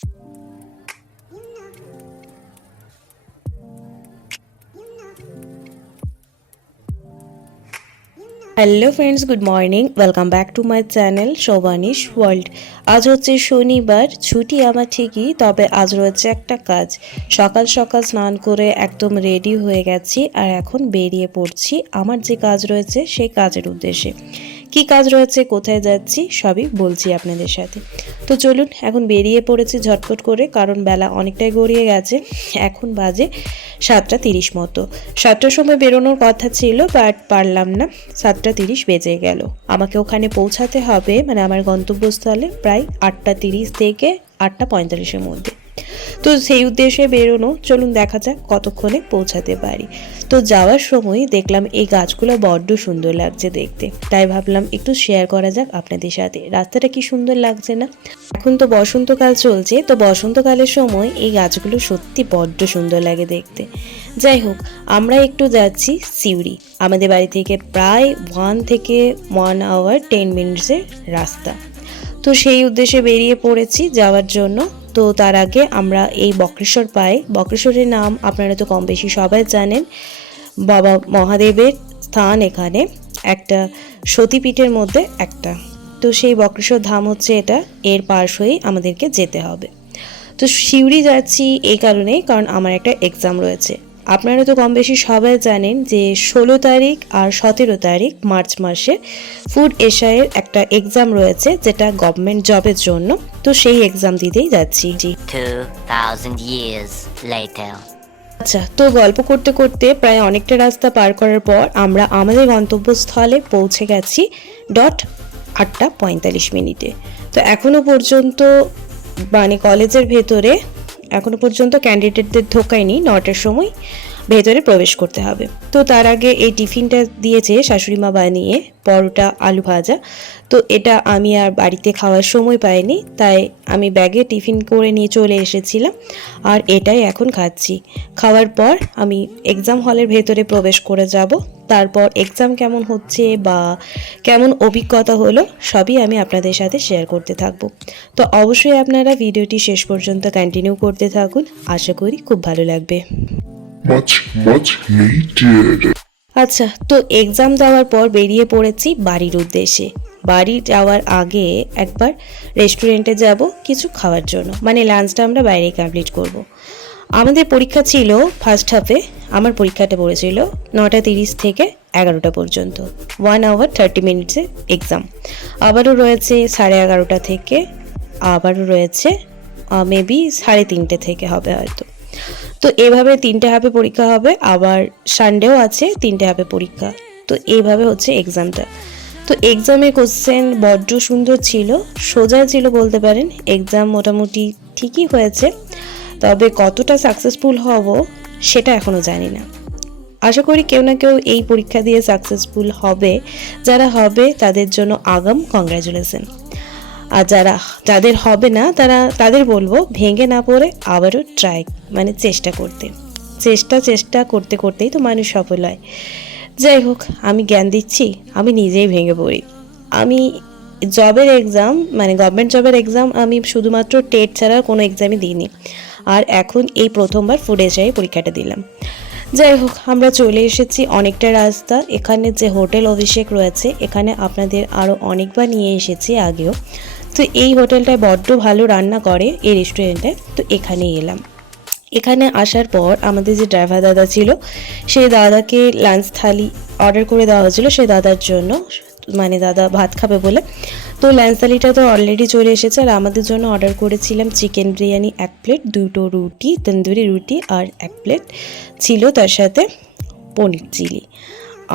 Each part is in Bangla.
Hello friends, good morning. Welcome back to my channel Shovanish world. আজ হচ্ছে শনিবার, ছুটি আমার ঠিকই, তবে আজ রয়েছে একটা কাজ। সকাল সকাল স্নান করে একদম রেডি হয়ে গেছি আর এখন বেরিয়ে পড়ছি আমার যে কাজ রয়েছে সেই কাজের উদ্দেশ্যে। কি কাজ রয়েছে, কোথায় যাচ্ছি সবই বলছি আপনাদের সাথে। তো চলুন, এখন বেরিয়ে পড়েছি ঝটপট করে, কারণ বেলা অনেকটাই গড়িয়ে গেছে। এখন বাজে 7:30 মতো। 7টার সময় বেরোনোর কথা ছিল, বাট পারলাম না, 7:30 বেজে গেল। আমাকে ওখানে পৌঁছাতে হবে, মানে আমার গন্তব্যস্থলে প্রায় 8:30 থেকে 8:45-এর মধ্যে। তো সেই উদ্দেশ্যে বেরোনো। চলুন দেখা যাক কতক্ষণে পৌঁছাতে পারি। তো যাওয়ার সময় দেখলাম এই গাছগুলো বড্ড সুন্দর লাগছে দেখতে, তাই ভাবলাম একটু শেয়ার করা যাক আপনাদের সাথে। রাস্তাটা কি সুন্দর লাগছে না? এখন তো বসন্তকাল চলছে, তো বসন্তকালের সময় এই গাছগুলো সত্যি বড্ড সুন্দর লাগে দেখতে। যাই হোক, আমরা একটু যাচ্ছি সিউড়ি। আমাদের বাড়ি থেকে প্রায় 1 hour 10 minutes-এর রাস্তা। তো সেই উদ্দেশ্যে বেরিয়ে পড়েছি যাওয়ার জন্য। তো তার আগে আমরা এই বক্রেশ্বর পাই। বক্রেশ্বরের নাম আপনারা তো কম বেশি সবাই জানেন, বাবা মহাদেবের স্থান এখানে, একটা সতীপীঠের মধ্যে একটা। তো সেই বক্রেশ্বর ধাম হচ্ছে এটা, এর পাশ হয়েই আমাদেরকে যেতে হবে। তো সিউড়ি যাচ্ছি এই কারণেই, কারণ আমার একটা এক্সাম রয়েছে। আপনারা তো কম বেশি সবাই জানেন যে 16 তারিখ আর 17 তারিখ মার্চ মাসে ফুড এশিয়ার একটা এক্সাম রয়েছে, যেটা গভর্নমেন্ট জবের জন্য। তো সেই এক্সাম দিতেই যাচ্ছি। 2000 years later. আচ্ছা, তো গল্প করতে করতে প্রায় অনেকটা রাস্তা পার করার পর আমরা আমাদের গন্তব্যস্থলে পৌঁছে গেছি 8:45 তো এখনো পর্যন্ত মানে কলেজের ভেতরে এখনো পর্যন্ত ক্যান্ডিডেটদের ঢোকায়নি। 9টার সময় ভেতরে প্রবেশ করতে হবে। তো তার আগে এই টিফিনটা দিয়েছে শাশুড়িমা বানিয়ে, পরোটা আলু ভাজা। তো এটা আমি আর বাড়িতে খাওয়ার সময় পাইনি, তাই আমি ব্যাগে টিফিন করে নিয়ে চলে এসেছিলাম আর এটাই এখন খাচ্ছি। খাওয়ার পর আমি এক্সাম হলের ভেতরে প্রবেশ করে যাব। তারপর এক্সাম কেমন হচ্ছে বা কেমন অভিজ্ঞতা হলো সবই আমি আপনাদের সাথে শেয়ার করতে থাকবো। তো অবশ্যই আপনারা ভিডিওটি শেষ পর্যন্ত কন্টিনিউ করতে থাকুন, আশা করি খুব ভালো লাগবে। Much needed. আচ্ছা, তো এক্সাম দেওয়ার পর বেরিয়ে পড়েছি বাড়ির উদ্দেশ্যে। বাড়ি যাওয়ার আগে একবার রেস্টুরেন্টে যাব কিছু খাওয়ার জন্য, মানে লাঞ্চটা আমরা বাইরে কমপ্লিট করব। আমাদের পরীক্ষা ছিল ফার্স্ট হাফে, আমার পরীক্ষাটা পড়েছিল 9:30 থেকে 11টা পর্যন্ত, 1 hour 30 minutes-এর এক্সাম। আবারও রয়েছে 11:30 থেকে, আবারও রয়েছে মেবি 3:30 থেকে হবে হয়তো। তো এভাবে 3টে হাফে পরীক্ষা হবে, আবার সানডেও আছে 3টে হাফে পরীক্ষা। তো এইভাবে হচ্ছে এক্সামটা। তো এক্সামের কোশ্চেন বড্ড সুন্দর ছিল, সোজা ছিল বলতে পারেন। এক্সাম মোটামুটি ঠিকই হয়েছে, তবে কতটা সাকসেসফুল হব সেটা এখনও জানি না। আশা করি কেউ না কেউ এই পরীক্ষা দিয়ে সাকসেসফুল হবে। যারা হবে তাদের জন্য আগাম কংগ্রাচুলেশন। আর যাদের হবে না তাদের বলবো ভেঙে না পড়ে আবারও ট্রাই, মানে চেষ্টা করতে করতেই তো মানুষ সফল হয়। যাই হোক, আমি জ্ঞান দিচ্ছি, আমি নিজেই ভেঙে পড়ি। আমি জবের এক্সাম, মানে গভর্নমেন্ট জবের এক্সাম আমি শুধুমাত্র টেট ছাড়া কোনো এক্সামই দিইনি, আর এখন এই প্রথমবার ফুড এশিয়ায় পরীক্ষাটা দিলাম। যাই হোক, আমরা চলে এসেছি অনেকটা রাস্তা। এখানে যে হোটেল অভিষেক রয়েছে, এখানে আপনাদের আরও অনেকবার নিয়ে এসেছি আগেও। তো এই হোটেলটায় বড্ড ভালো রান্না করে এই রেস্টুরেন্টে। তো এখানেই এলাম। এখানে আসার পর আমাদের যে ড্রাইভার দাদা ছিল, সেই দাদাকে লাঞ্চ থালি অর্ডার করে দেওয়া হয়েছিল সেই দাদার জন্য, মানে দাদা ভাত খাবে বলে। তো লাঞ্চ থালিটা তো অলরেডি চলে এসেছে, আর আমাদের জন্য অর্ডার করেছিলাম চিকেন বিরিয়ানি 1 প্লেট, 2টো রুটি, তন্দুরি রুটি, আর 1 প্লেট ছিল তার সাথে পনির চিলি,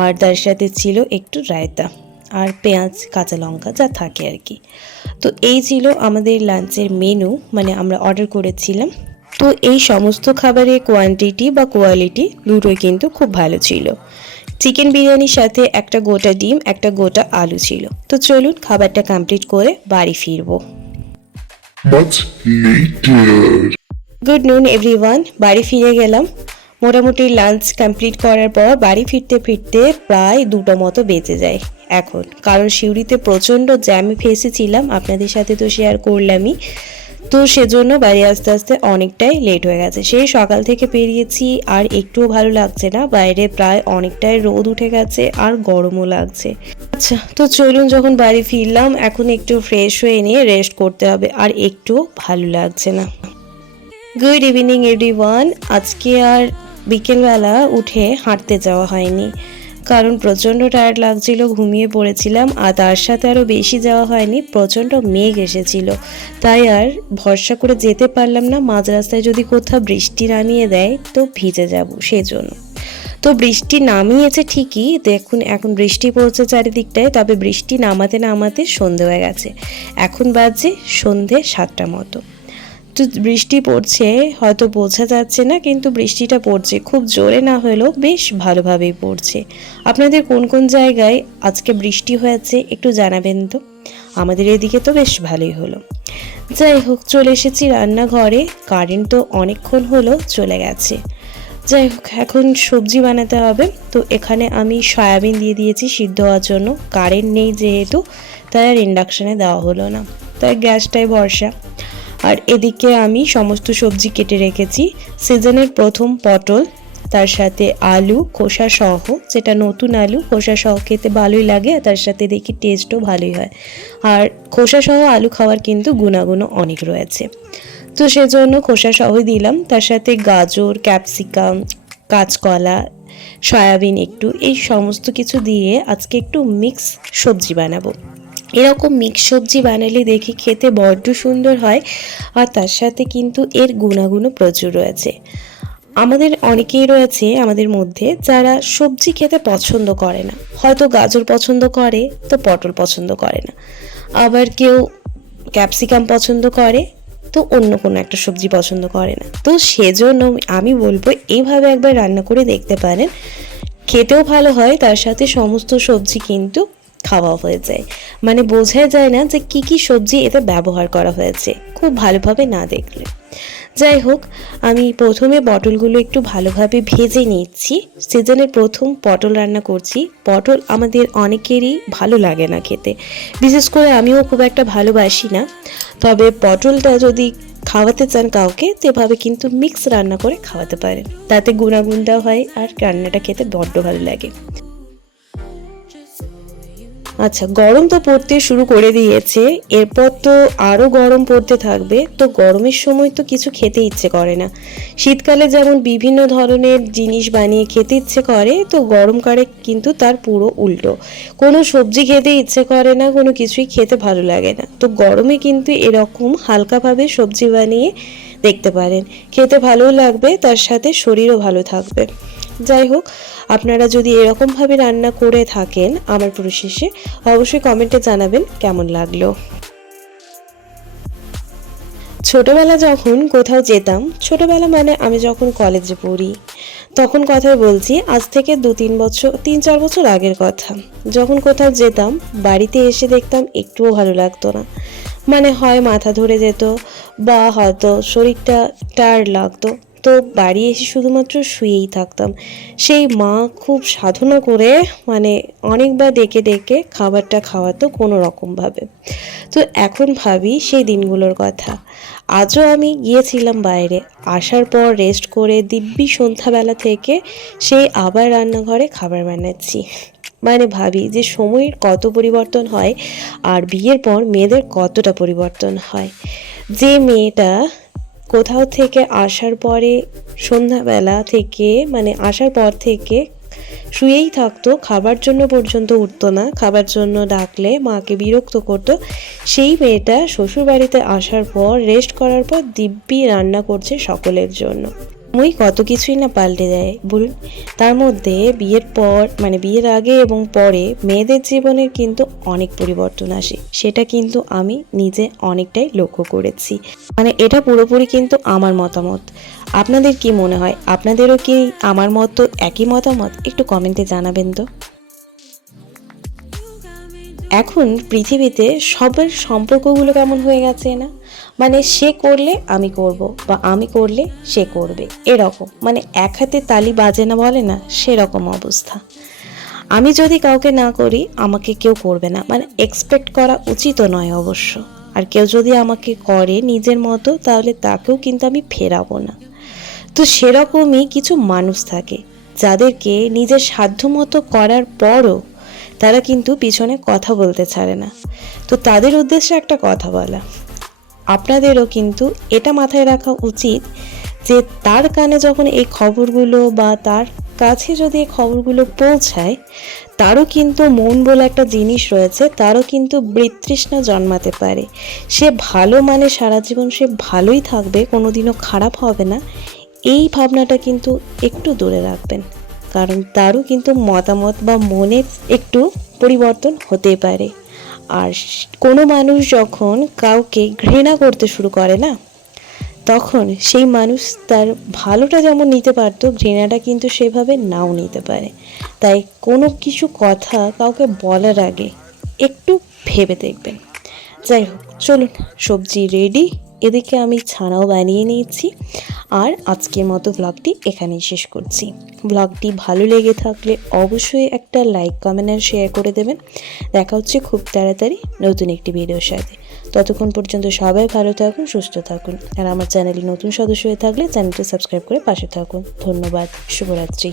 আর তার সাথে ছিল একটু রায়তা আর পেঁয়াজ কাঁচা লঙ্কা যা থাকে আর কি। তো এই ছিল আমাদের লাঞ্চের মেনু, মানে আমরা অর্ডার করেছিলাম। তো এই সমস্ত খাবারের কোয়ান্টিটি বা কোয়ালিটি দুটোই কিন্তু খুব ভালো ছিল। চিকেন বিরিয়ানির সাথে একটা গোটা ডিম, একটা গোটা আলু ছিল। তো চলুন খাবারটা কমপ্লিট করে বাড়ি ফিরবো। Much needed. গুড নুন এভরিওয়ান, বাড়ি ফিরে গেলাম। মোটামুটি লাঞ্চ কমপ্লিট করার পর বাড়ি ফিরতে ফিরতে প্রায় 2টো মতো বেজে যায় এখন, কারণ সিউড়িতে প্রচণ্ড জ্যামে ফেসেছিলাম, আপনাদের সাথে তো শেয়ার করলামই। তো সেজন্য বাড়ি আসতে আসতে অনেকটাই লেট হয়ে গেছে। সেই সকাল থেকে বেরিয়েছি আর একটুও ভালো লাগছে না, বাইরে প্রায় অনেকটাই রোদ উঠে গেছে আর গরমও লাগছে। আচ্ছা, তো চলুন, যখন বাড়ি ফিরলাম এখন একটু ফ্রেশ হয়ে নিয়ে রেস্ট করতে হবে, আর একটুও ভালো লাগছে না। Good evening everyone. আজকে আর বিকেলবেলা উঠে হাঁটতে যাওয়া হয়নি, কারণ প্রচণ্ড টায়ার্ড লাগছিল, ঘুমিয়ে পড়েছিলাম। আর তার সাথে আরও বেশি যাওয়া হয়নি, প্রচণ্ড মেঘ এসেছিল, তাই আর ভরসা করে যেতে পারলাম না। মাঝ রাস্তায় যদি কোথাও বৃষ্টি নামিয়ে দেয় তো ভিজে যাব, সেজন্য। তো বৃষ্টি নামিয়েছে ঠিকই, দেখুন এখন বৃষ্টি পড়ছে চারিদিকটায়, তবে বৃষ্টি নামাতে নামাতে সন্ধে হয়ে গেছে। এখন বাজে সন্ধে 7টার মতো। তো বৃষ্টি পড়ছে, হয়তো বোঝা যাচ্ছে না, কিন্তু বৃষ্টিটা পড়ছে, খুব জোরে না হলেও বেশ ভালোভাবেই পড়ছে। আপনাদের কোন কোন জায়গায় আজকে বৃষ্টি হয়েছে একটু জানাবেন তো। আমাদের এদিকে তো বেশ ভালোই হলো। যাই হোক, চলে এসেছি রান্নাঘরে, কারেন্ট তো অনেকক্ষণ হলো চলে গেছে। যাই হোক, এখন সবজি বানাতে হবে। তো এখানে আমি সয়াবিন দিয়ে দিয়েছি সিদ্ধ হওয়ার জন্য, কারেন্ট নেই যেহেতু, তাই আর ইন্ডাকশানে দেওয়া হলো না, তাই গ্যাসটাই ভরসা। আর এদিকে আমি সমস্ত সবজি কেটে রেখেছি। সিজনের প্রথম পটল, তার সাথে আলু খোসা সহ, যেটা নতুন আলু খোসা সহ খেতে ভালোই লাগে, তার সাথে দেখি টেস্টও ভালোই হয়। আর খোসা সহ আলু খাওয়ার কিন্তু গুণাগুণও অনেক রয়েছে, তো সেজন্য খোসা সহই দিলাম। তার সাথে গাজর, ক্যাপসিকাম, কাঁচকলা, সয়াবিন একটু, এই সমস্ত কিছু দিয়ে আজকে একটু মিক্স সবজি বানাবো। এরকম মিক্স সবজি বানালে দেখি খেতে বড্ড সুন্দর হয়, আর তার সাথে কিন্তু এর গুণাগুণও প্রচুর রয়েছে। আমাদের অনেকেই রয়েছে আমাদের মধ্যে যারা সবজি খেতে পছন্দ করে না, হয়তো গাজর পছন্দ করে তো পটল পছন্দ করে না, আবার কেউ ক্যাপসিকাম পছন্দ করে তো অন্য কোনো একটা সবজি পছন্দ করে না। তো সেজন্য আমি বলবো এইভাবে একবার রান্না করে দেখতে পারেন, খেতেও ভালো হয়, তার সাথে সমস্ত সবজি কিন্তু খাওয়া হয়ে যায়, মানে বোঝাই যায় না যে কি কি সবজি এতে ব্যবহার করা হয়েছে খুব ভালোভাবে না দেখলে। যাই হোক, আমি প্রথমে পটলগুলো একটু ভালোভাবে ভেজে নিচ্ছি। সিজনের প্রথম পটল রান্না করছি। পটল আমাদের অনেকেরই ভালো লাগে না খেতে, বিশেষ করে আমিও খুব একটা ভালোবাসি না, তবে পটলটা যদি খাওয়াতে চান কাউকে, সেভাবে কিন্তু মিক্স রান্না করে খাওয়াতে পারেন, তাতে গুণাগুণটাও হয় আর রান্নাটা খেতে বড্ড ভালো লাগে। আচ্ছা, গরম তো পড়তে শুরু করে দিয়েছে, এরপর তো আরও গরম পড়তে থাকবে। তো গরমের সময় তো কিছু খেতে ইচ্ছে করে না, শীতকালে যেমন বিভিন্ন ধরনের জিনিস বানিয়ে খেতে ইচ্ছে করে, তো গরমকালে কিন্তু তার পুরো উল্টো, কোনো সবজি খেতে ইচ্ছে করে না, কোনো কিছুই খেতে ভালো লাগে না। তো গরমে কিন্তু এরকম হালকাভাবে সবজি বানিয়ে দেখতে পারেন, খেতে ভালোও লাগবে, তার সাথে শরীরও ভালো থাকবে। যাই হোক, আপনারা যদি এরকমভাবে রান্না করে থাকেন আমার প্রসেসে, অবশ্যই কমেন্টে জানাবেন কেমন লাগলো। ছোটবেলা যখন কোথাও যেতাম, ছোটবেলা মানে আমি যখন কলেজে পড়ি তখন কথাই বলছি, আজ থেকে 3-4 বছর আগের কথা। যখন কোথাও যেতাম, বাড়িতে এসে দেখতাম একটুও ভালো লাগতো না, মানে হয় মাথা ধরে যেত বা হয়তো শরীরটা টায়ার্ড লাগতো, তো বাড়ি এসে শুধুমাত্র শুয়েই থাকতাম। সেই মা খুব সাধনা করে, মানে অনেকবার ডেকে ডেকে খাবারটা খাওয়াতো কোনো রকমভাবে। তো এখন ভাবি সেই দিনগুলোর কথা। আজও আমি গিয়েছিলাম বাইরে, আসার পর রেস্ট করে দিব্যি সন্ধ্যাবেলা থেকে সেই আবার রান্নাঘরে খাবার বানাচ্ছি। মানে ভাবি যে সময়ের কত পরিবর্তন হয়, আর বিয়ের পর মেয়েদের কতটা পরিবর্তন হয়। যে মেয়েটা কোথাও থেকে আসার পরে সন্ধ্যাবেলা থেকে, মানে আসার পর থেকে শুয়েই থাকতো, খাবার জন্য পর্যন্ত উঠতো না, খাবার জন্য ডাকলে মাকে বিরক্ত করতো, সেই মেয়েটা শ্বশুরবাড়িতে আসার পর রেস্ট করার পর দিব্যি রান্না করছে সকলের জন্য। কত কিছুই না পাল্টে যায় বলুন। তার মধ্যে বিয়ের পর, মানে বিয়ের আগে এবং পরে মেয়েদের জীবনের কিন্তু অনেক পরিবর্তন আসে, সেটা কিন্তু আমি নিজে অনেকটাই লক্ষ্য করেছি। মানে এটা পুরোপুরি কিন্তু আমার মতামত। আপনাদের কি মনে হয়? আপনাদেরও কি আমার মতো একই মতামত? একটু কমেন্টে জানাবেন তো। এখন পৃথিবীতে সবার সম্পর্কগুলো কেমন হয়ে গেছে না, মানে সে করলে আমি করব বা আমি করলে সে করবে, এরকম, মানে এক হাতে তালি বাজে না বলে না, সেরকম অবস্থা। আমি যদি কাউকে না করি আমাকে কেউ করবে না, মানে এক্সপেক্ট করা উচিতও নয় অবশ্য। আর আর কেউ যদি আমাকে করে নিজের মতো, তাহলে তাকেও কিন্তু আমি ফেরাবো না। তো সেরকমই কিছু মানুষ থাকে যাদেরকে নিজের সাধ্যমতো করার পরও তারা কিন্তু পিছনে কথা বলতে ছাড়ে না। তো তাদের উদ্দেশ্যে একটা কথা বলা, আপনাদেরও কিন্তু এটা মাথায় রাখা উচিত যে তার কানে যখন এই খবরগুলো বা তার কাছে যদি এই খবরগুলো পৌঁছায়, তারও কিন্তু মন বলে একটা জিনিস রয়েছে, তারও কিন্তু বিতৃষ্ণা জন্মাতে পারে। সে ভালো মানে সারা জীবন সে ভালোই থাকবে, কোনোদিনও খারাপ হবে না, এই ভাবনাটা কিন্তু একটু দূরে রাখবেন। কারণ তারও কিন্তু মতামত বা মনের একটু পরিবর্তন হতে পারে। আর কোনো মানুষ যখন কাউকে ঘৃণা করতে শুরু করে না, তখন সেই মানুষ তার ভালোটা যেমন নিতে পারতো, ঘৃণাটা কিন্তু সেভাবে নাও নিতে পারে। তাই কোনো কিছু কথা কাউকে বলার আগে একটু ভেবে দেখবেন। যাই হোক, চলুন, সবজি রেডি, এদিকে আমি ছানাও বানিয়ে নিয়েছি। আর আজকের মতো ব্লগটি এখানেই শেষ করছি। ব্লগটি ভালো লেগে থাকলে অবশ্যই একটা লাইক, কমেন্ট আর শেয়ার করে দেবেন। দেখা হচ্ছে খুব তাড়াতাড়ি নতুন একটি ভিডিওর সাথে। ততক্ষণ পর্যন্ত সবাই ভালো থাকুন, সুস্থ থাকুন। আর আমার চ্যানেলে নতুন সদস্য হয়ে থাকলে চ্যানেলটি সাবস্ক্রাইব করে পাশে থাকুন। ধন্যবাদ, শুভরাত্রি।